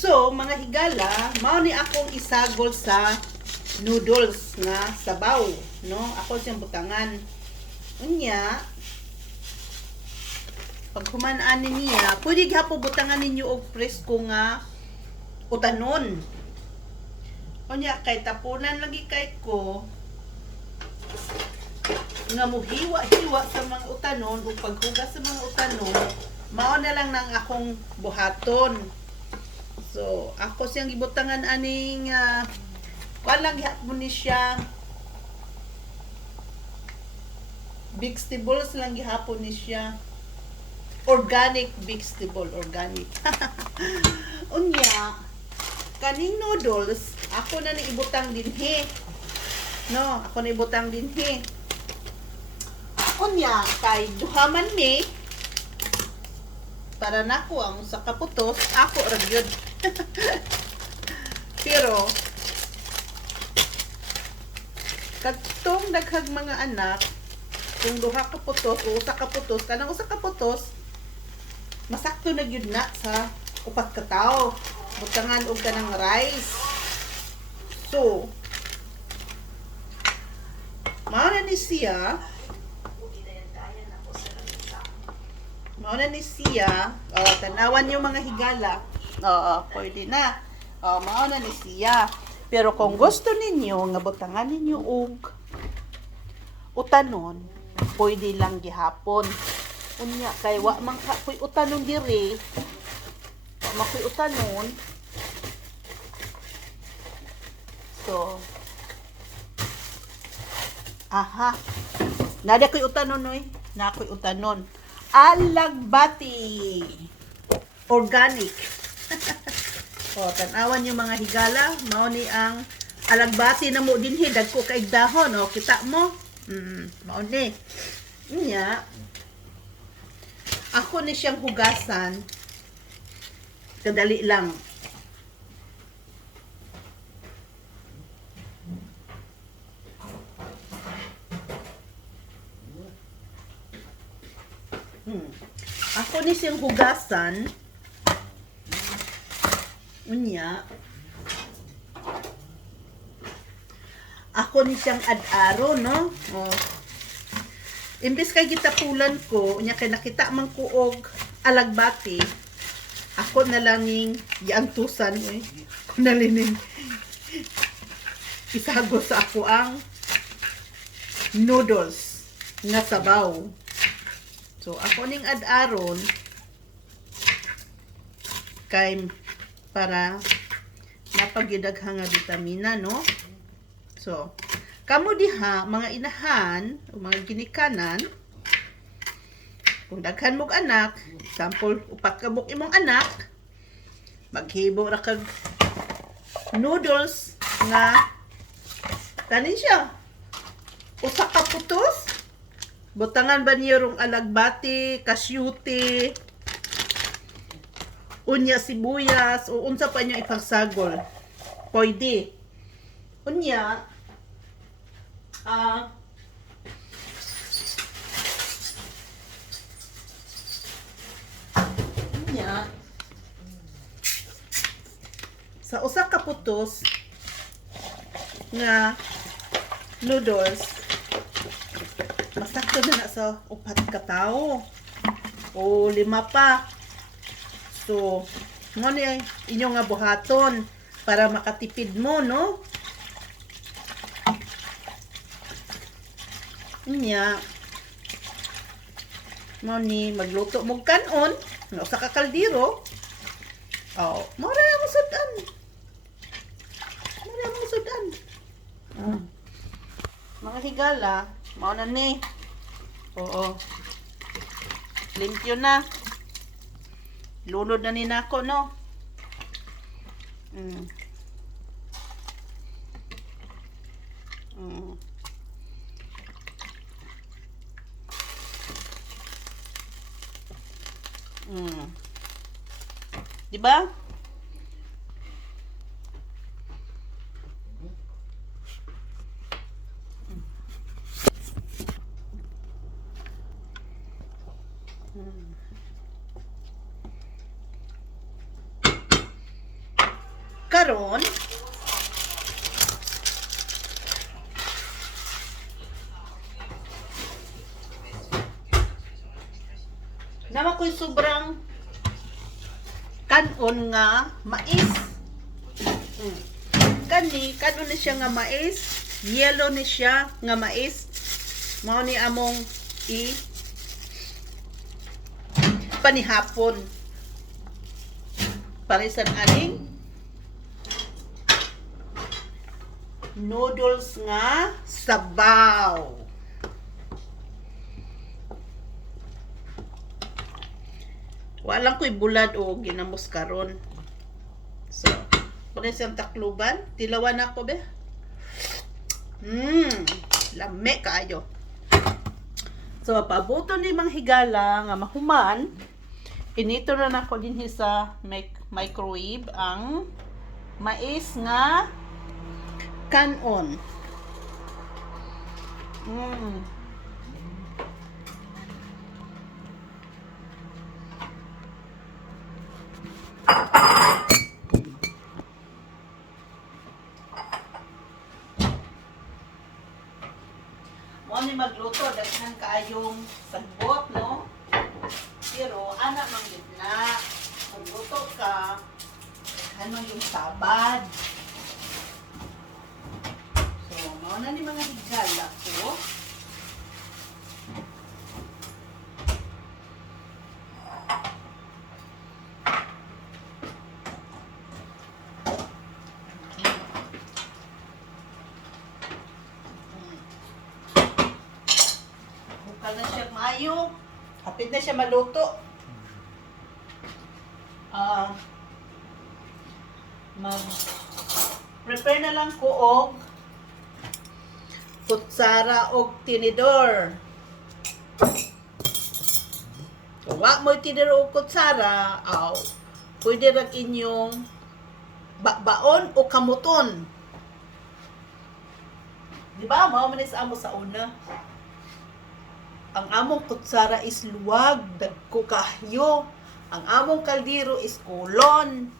So, mga higala, mao ni akong isagol sa noodles nga sabaw, no? Ako siyang butangan. Unya, pag humanaan niya, pwede gyapon butangan ninyo og presko nga utanon. Unya, kay tapunan lagi kay ko nga muhiwa-hiwa sa mga utanon o paghugas sa mga utanon, mao na lang nang akong buhaton. So, ako siyang gibutangan aning walang gihapon ni siya vegetables lang gihapon ni siya organic vegetable, organic. Unya, kaning noodles, ako na ni ibutang dinhi. No, ako na ibutang dinhi. Unya, kay duhaman mi, para nako ang sa kaputos, ako ra gyud. Pero, katong daghang mga anak, kung duha ka putos o usa ka putos, kanang usa ka putos, masakto na gyud na sa upat ka tawo. Butangan og kanang rice. So, mao na ni siya. Tanawan yung mga higala. Pwede na. Mao na ni siya. Pero kung gusto ninyo nga butangan ninyo og utanon, pwede lang gihapon. Unya kay wa man kapoy utanon diri. Wa makoy utanon. So, nada koy utanon oy. Na koy utanon. Alagbati. Organic. Tanawan yung mga higala. Mao ni ang alagbati na mo dinhi. Dagko kay dahon. Kita mo? Mao ni. Nya, ako ni siyang hugasan. Kadali lang. Ako ni siyang hugasan. Unya, ako ni siyang ad-aro, no? Imbis kay gitapulan ko, unya kay nakita man ko og alagbati, ako na lang ning giantusan, ako na lining isago sa ako ang noodles nga sabaw. So, ako ning ad-aron kay para napagyudaghang nga vitamina, no? So, kamo diha, mga inahan, o mga ginikanan, kung daghan mong anak, sample, upat ka buk imong anak, maghibo ra kag noodles nga, tanin siya, usa ka putos, butangan ba niyo rong alagbati, kasyuti, unya sibuyas, o unsa pa niyo ipagsagol. Pwede. Unya, sa usa ka putos nga noodles, masakto na sa upat ka tawo o 5 pa. So, mo ni inyo nga buhaton para makatipid mo, no? Nya, mo ni magluto mo kanon nga usa ka kaldero. Mora mo sudan. Mga higala, mao na ni. Limpyo na. Lunod na ni nako, no? Diba? Karon, nama ko'y sobrang kanon nga mais. Kanon ni siya nga mais, yellow ni siya nga mais. Mao ni among panihapon. Parisan aning noodles nga sabaw. Walang ko'y bulad o ginamos karon. So, pwede siyang takluban. Tilawan ako be. Lame kaayo. So, pabuto ni Mang Higala nga mahuman. Inito na nako din sa microwave ang mais nga kanon. Mo ni magluto daghan kaayong sagbot, no? Pero ana man gyud na magluto ka daghan man yung sabad. So, mao na ni mga higala ko. Na siya maayo. Hapit na siya maluto. Prepare na lang ko og kutsara og tinidor. Wa mo tinidor og kutsara, pwede ra inyong baon o kamuton. Di ba? Mao man sa amo sa una. Ang among kutsara is luwag, dagko kayo. Ang among kaldero is kulon.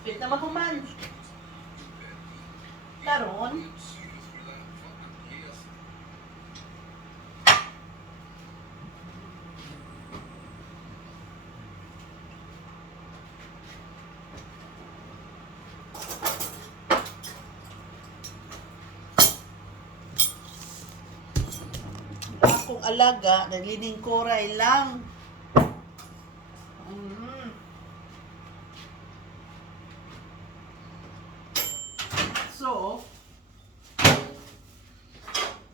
Hapit na mahuman. Karon, akong alaga, naglining koray lang. So,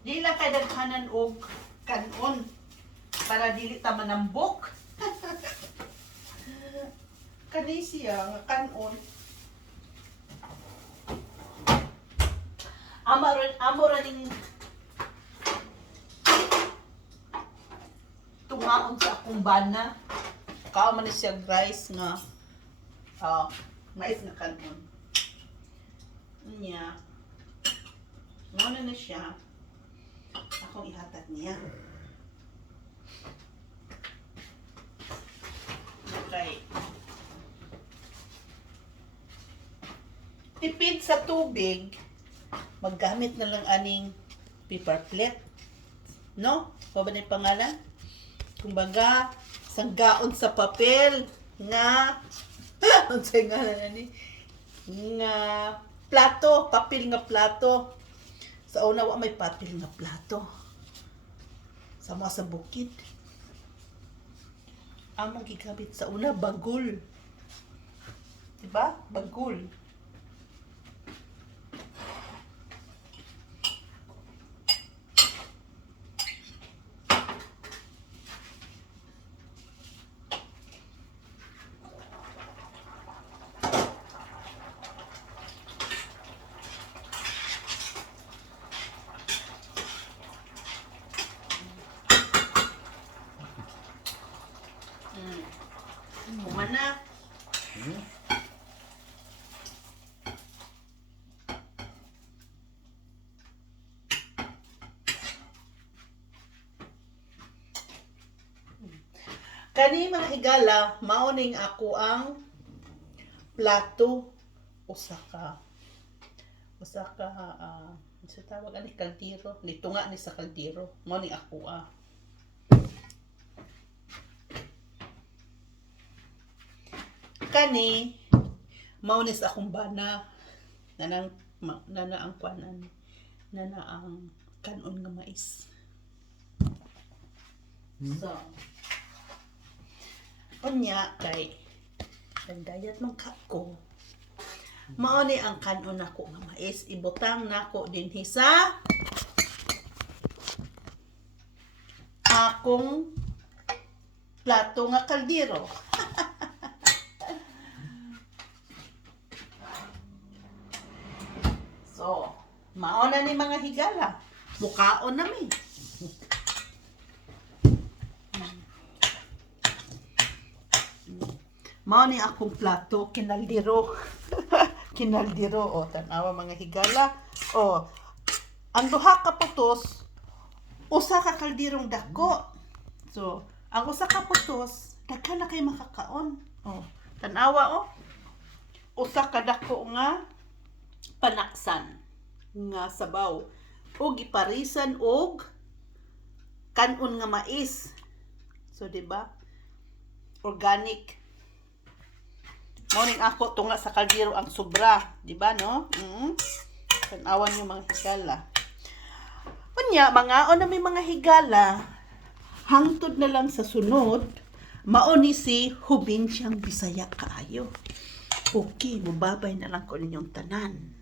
di lang kay daghanan og kanon para dili ta manambok. Kani siya nga kanon. Amo ning tungaon sa akong bana. Kao man siya rice nga mais nga kanon. Niya. Muna na siya. Akong ihatag niya. Okay. Tipid sa tubig, maggamit na lang aning paper plate. No? O ba na yung pangalan? Kumbaga, sanggaon sa papel nga ang say nga na ni nga plato, papel nga plato. Sa una wa may papel nga plato. Sama sa bukid. Among gigamit sa una bagul. Diba? Bagul. Kumana. Kani mga higala, mauning ako ang plato. Usa ka sa tawag ani kaldero, litunga ni sa kaldero. Mauning ako Kani maunis akong bana nanang nana ang kwanan nana ang kanon nga mais. So, unya kay nagdayat man ko. Mao ni ang kanon nako nga mais, ibutang nako dinhi sa akong plato nga kaldero. So, mao na ni mga higala. Mukaon na mi. Mao ni akong plato, kinaldiro. Kinaldiro, tanawa mga higala. Ang duha ka putos, usa ka kaldirong dako. So, ang usa ka putos, daghan na kay makakaon. Tanawa, usa ka dako nga panaksan nga sabaw o giparisan og kanon nga mais. So, diba? Organic. Morning ako tunga sa kaldero ang sobra, di ba no? Tanawan yung mga higala. Unya, mga na may mga higala, hangtod na lang sa sunod, mao ni si Hubin siyang Bisaya kaayo. Okay, mubabay na lang ko ninyong tanan.